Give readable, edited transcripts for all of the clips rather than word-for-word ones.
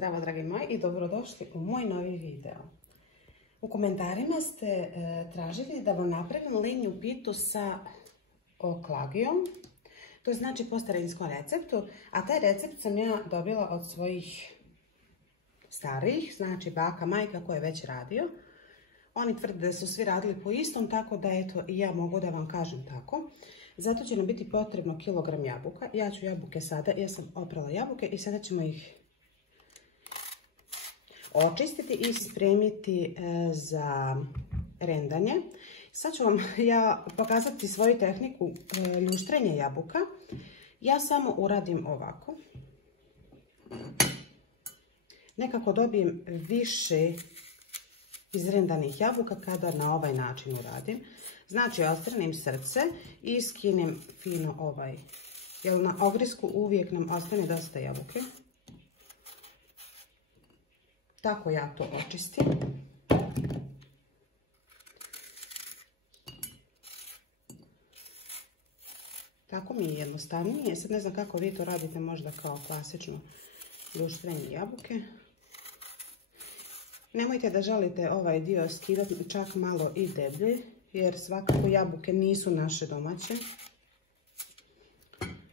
zdravo dragi moji i dobrodošli u moj novi video. U komentarima ste tražili da vam napravim liniju pitu sa oklagijom. To znači po starinskom receptu, a taj recept sam ja dobila od svojih starijih, znači baka, majka ko je već radio. Oni tvrde da su svi radili po istom, tako da eto i ja mogu da vam kažem tako. Zato će nam biti potrebno kilogram jabuka. Ja ću jabuke sada, ja sam oprala jabuke i sada ćemo ih očistiti i spremiti za rendanje. Sad ću vam ja pokazati svoju tehniku ljuštrenja jabuka. Ja samo uradim ovako. Nekako dobijem više izrendanih jabuka kada na ovaj način uradim. Znači, ostranim srce i skinem fino jer na ogrisku uvijek nam ostane dosta jabuke. Tako ja to očistim. Tako mi je jednostavnije. Sad ne znam kako vi to radite, možda kao klasično ljuštrenje jabuke. Nemojte da želite ovaj dio skidati čak malo i deblje, jer svakako jabuke nisu naše domaće.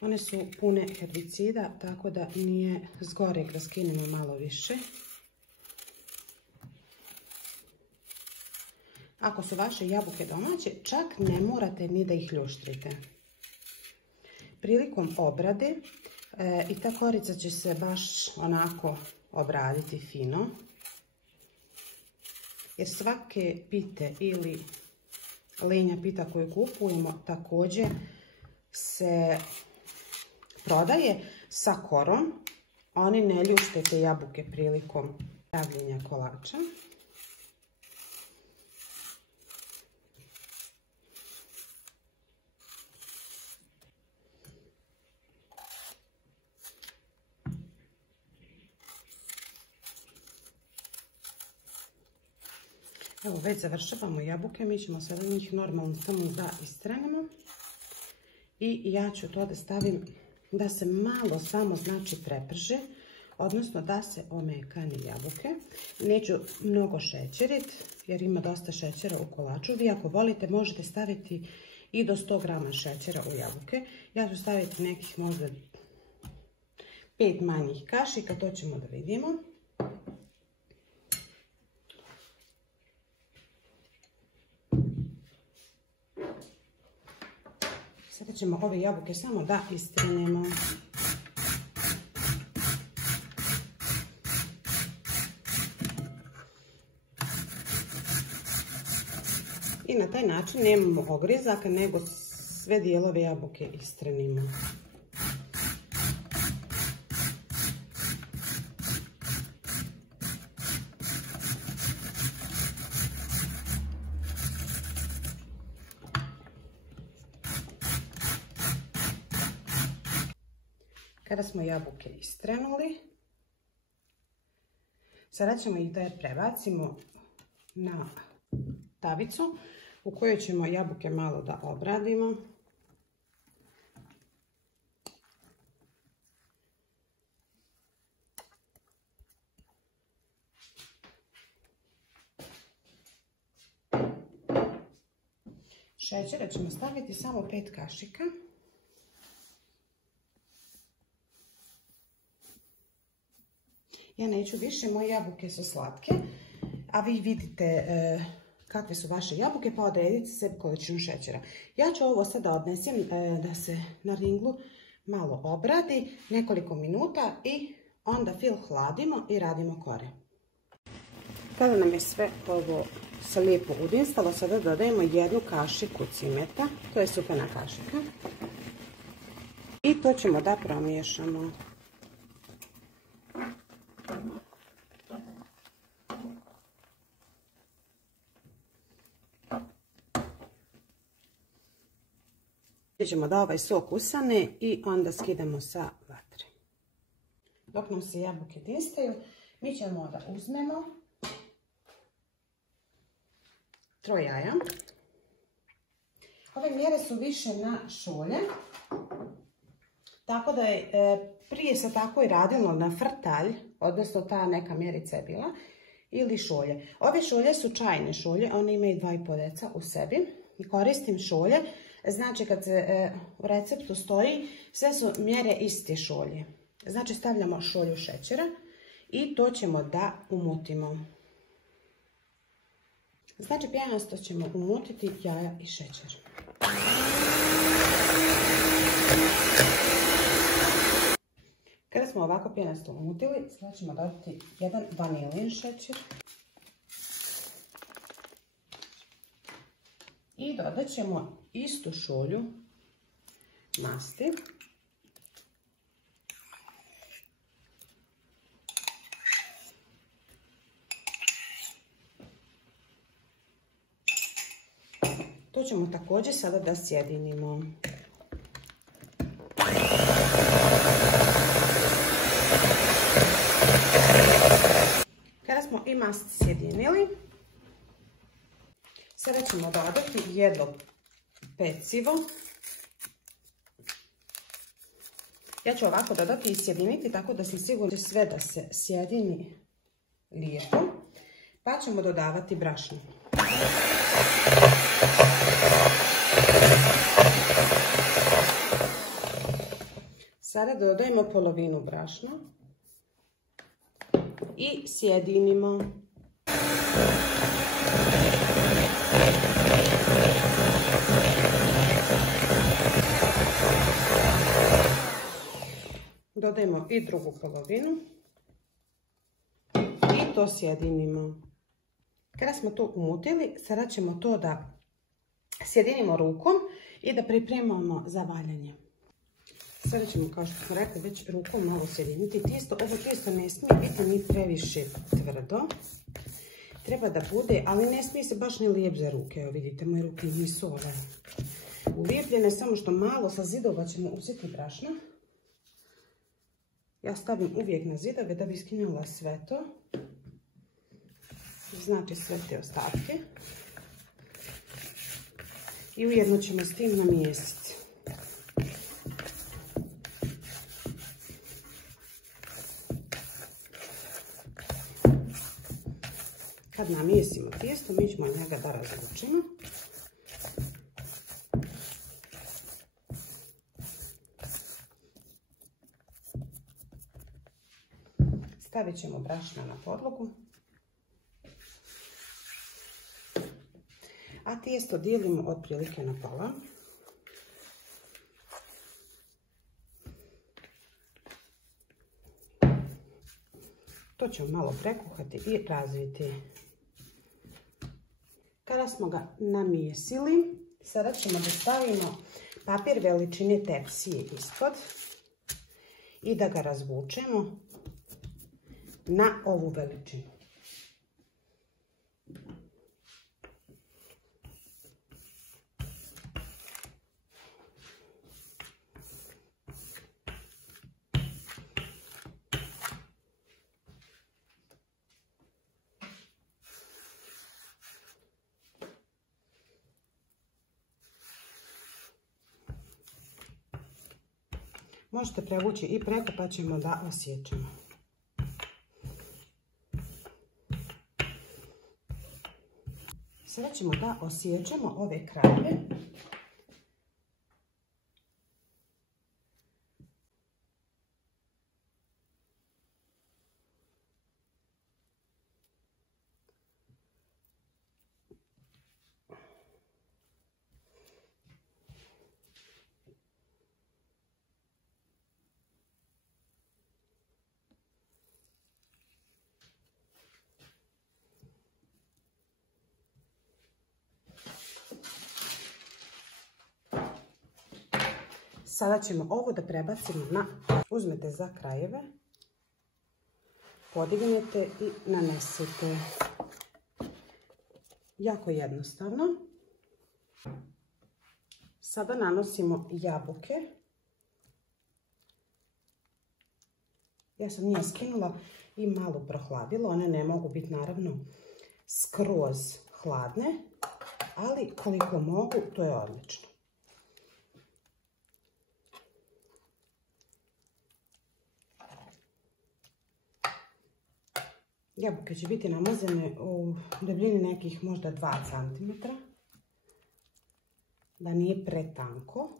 One su pune herbicida, tako da nije zgoreg da skinemo malo više. Ako su vaše jabuke domaće, čak ne morate ni da ih ljuštrite. Prilikom obrade i ta korica će se baš onako obraditi fino. Jer svake pite ili linja pita koju kupujemo također se prodaje sa korom. Oni ne ljušte te jabuke prilikom pravljenja kolača. Evo, već završavamo jabuke, mi ćemo sada njih normalno samo da istrenemo. I ja ću to da stavim da se malo samo znači preprže, odnosno da se omekani jabuke. Neću mnogo šećeriti jer ima dosta šećera u kolaču. Vi ako volite možete staviti i do 100 grama šećera u jabuke. Ja ću staviti nekih možda 5 manjih kašika, to ćemo da vidimo. Sada ćemo ove jabuke samo da istrenemo. I na taj način nemamo ogrizaka, nego sve dijelove jabuke istrenimo. Kada smo jabuke istrenuli, sada ćemo ih da prebacimo na tavicu u kojoj ćemo jabuke malo da obradimo. Šećera ćemo staviti samo 5 kašika. Ja neću više, moje jabuke su slatke, a vi vidite kakve su vaše jabuke, pa odredite sebi količinu šećera. Ja ću ovo sada odnesem da se na ringlu malo obradi, nekoliko minuta i onda fil hladimo i radimo kore. Kada nam je sve ovo se lijepo udinstalo, sada dodajemo 1 kašiku cimeta, to je supena kašika. I to ćemo da promiješamo. Vidjet ćemo da ovaj sok usane i onda skidamo sa vatre. Dok nam se jabuke dinstaju, mi ćemo da uzmemo 3 jaja. Ove mjere su više na šolje, Tako da je prije se tako i radilo na frtalj, odnosno ta neka mjerica je bila, ili šolje. Ove šolje su čajne šolje, one imaju 2,5 deca u sebi. I koristim šolje, znači kad se u receptu stoji, sve su mjere iste šolje. Znači stavljamo šolju šećera i to ćemo da umutimo. Znači pijenasto ćemo umutiti jaja i šećer. Kada smo ovako pijenasto umutili, sada ćemo dodati jedan vanilin šećer. I dodat ćemo istu šolju masti. To ćemo također sada da sjedinimo. Kada smo i mast sjedinili, sada ćemo dodati jedno pecivo. Ja ću ovako dodati i sjediniti tako da sam sigurna sve da se sjedini lijepo. Pa ćemo dodavati brašno. Sada dodajemo polovinu brašna i sjedinimo. Dodajemo i drugu polovinu i to sjedinimo. Kada smo to umutili, sada ćemo to da sjedinimo rukom i da pripremamo za valjanje. Sada ćemo, kao što smo rekli, već rukom malo sjediniti tisto. Ovo tisto ne smije biti ni previše tvrdo. Treba da bude, ali ne smije se baš ni lijep za ruke. Evo vidite, moje ruke nisu ove ulijepljene, samo što malo sa zidova ćemo uzeti brašna. Ja stavim uvijek na zidove da bi skinula sve to. Znači sve te ostatke. I ujedno ćemo s tim namjestiti. Kad namjesimo tijesto, mi ćemo njega da razvučemo. Stavit ćemo brašna na podlogu. A tijesto dijelimo otprilike na pola. To ćemo malo prekuhati i razviti. Kada smo ga namjesili, sada ćemo da stavimo papir veličine tepsije ispod i da ga razvučemo na ovu veličinu. Možete prevući i preko pa ćemo da osjećamo. Sada ćemo da osjećamo ove krajeve. Sada ćemo ovo da prebacimo na, uzmete za krajeve, podignete i nanesete. Jako jednostavno. Sada nanosimo jabuke. Ja sam njih skinula i malo prohladila. One ne mogu biti naravno skroz hladne, ali koliko mogu, to je odlično. Jabuke će biti namazane u debljini nekih možda 2 cm. Da nije pretanko.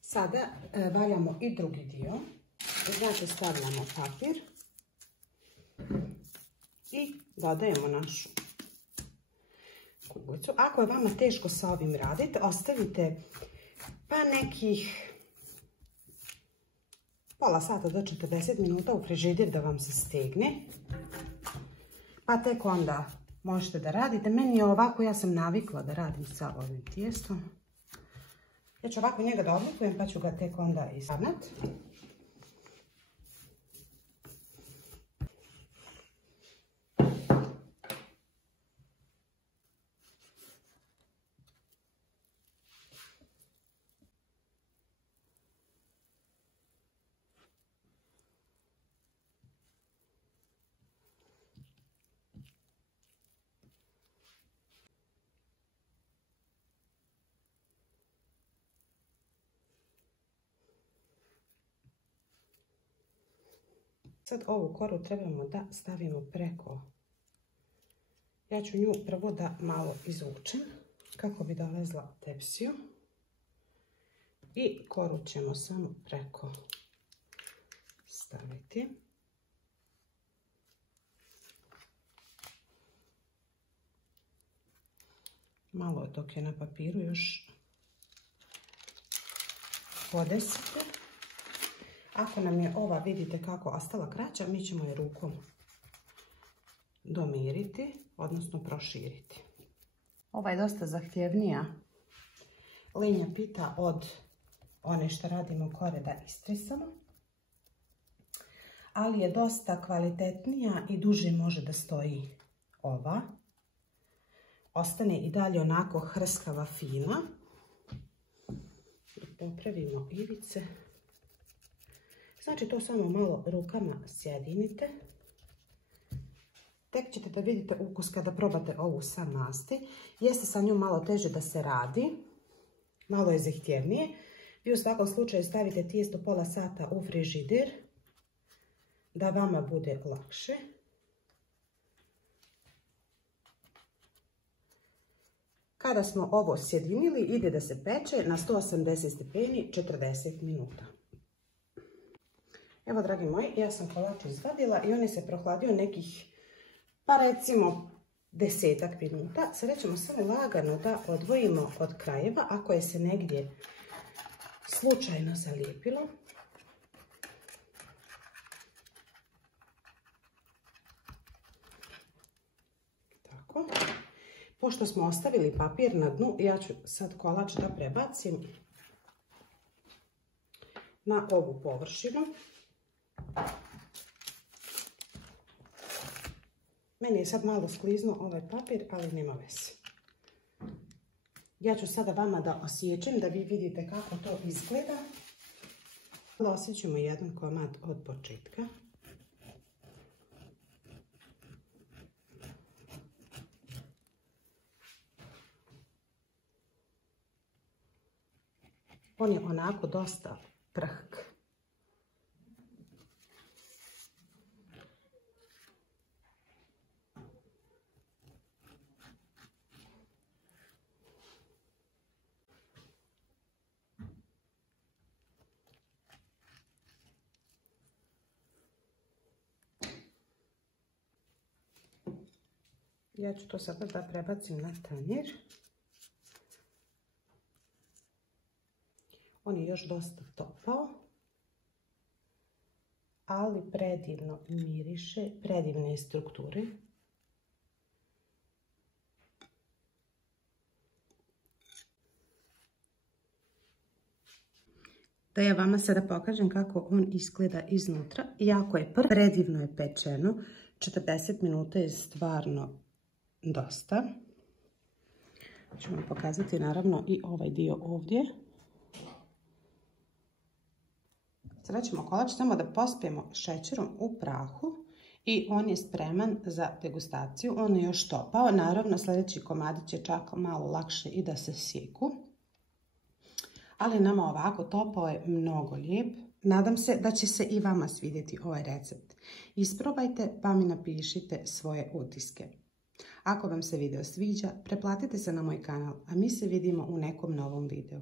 Sada valjamo i drugi dio. Znači stavljamo papir i dodajemo našu kuglicu. Ako je vama teško sa ovim raditi, ostavite pa nekih pola sata do 40 minuta u frižider da vam se stegne. Pa tek onda možete da radite. Meni je ovako, ja sam navikla da radim sa ovim tijestom. Ja ću ovako njega da oblikujem pa ću ga tek onda ispravnati. Sad ovu koru trebamo da stavimo preko. Ja ću nju prvo da malo izvučem kako bi dolezla tepsiju. I koru ćemo samo preko staviti. Malo dok je na papiru još podesite. Ako nam je ova, vidite kako, ostala kraća, mi ćemo je rukom domiriti, odnosno proširiti. Ova je dosta zahtjevnija linja pita od one što radimo kore da istresamo. Ali je dosta kvalitetnija i duže može da stoji ova. Ostane i dalje onako hrskava, fina. Popravimo ivice. Znači to samo malo rukama sjedinite. Tek ćete da vidite ukus kada probate ovu sa masti. Jeste sa njom malo teže da se radi. Malo je zahtjevnije. Vi u svakom slučaju stavite tijesto pola sata u frižider. Da vama bude lakše. Kada smo ovo sjedinili, ide da se peče na 180 stepeni 40 minuta. Evo, dragi moji, ja sam kolač izvadila i on je se prohladio nekih, pa recimo 10-ak minuta. Sada ćemo samo lagano da odvojimo od krajeva ako je se negdje slučajno zalijepilo. Tako. Pošto smo ostavili papir na dnu, ja ću sad kolač da prebacim na ovu površinu. Meni je sad malo skliznuo ovaj papir, ali nema veze. Ja ću sada vama da osjećam, da vi vidite kako to izgleda. Osjećamo jedan komad od početka. On je onako dosta prhk. Ja ću to sada da prebacim na tanjir. On je još dosta topao, ali predivno miriše, predivne je strukture. Da ja vama sada pokažem kako on izgleda iznutra. Jako je predivno je pečeno. 40 minuta je stvarno dosta. Ću vam pokazati naravno i ovaj dio ovdje. Sada ćemo kolač samo da pospijemo šećerom u prahu i on je spreman za degustaciju. On je još topao. Naravno, sljedeći komadi će čak malo lakše i da se sjeku. Ali nama ovako topao je mnogo lijep. Nadam se da će se i vama svidjeti ovaj recept. Isprobajte pa mi napišite svoje utiske. Ako vam se video sviđa, pretplatite se na moj kanal, a mi se vidimo u nekom novom videu.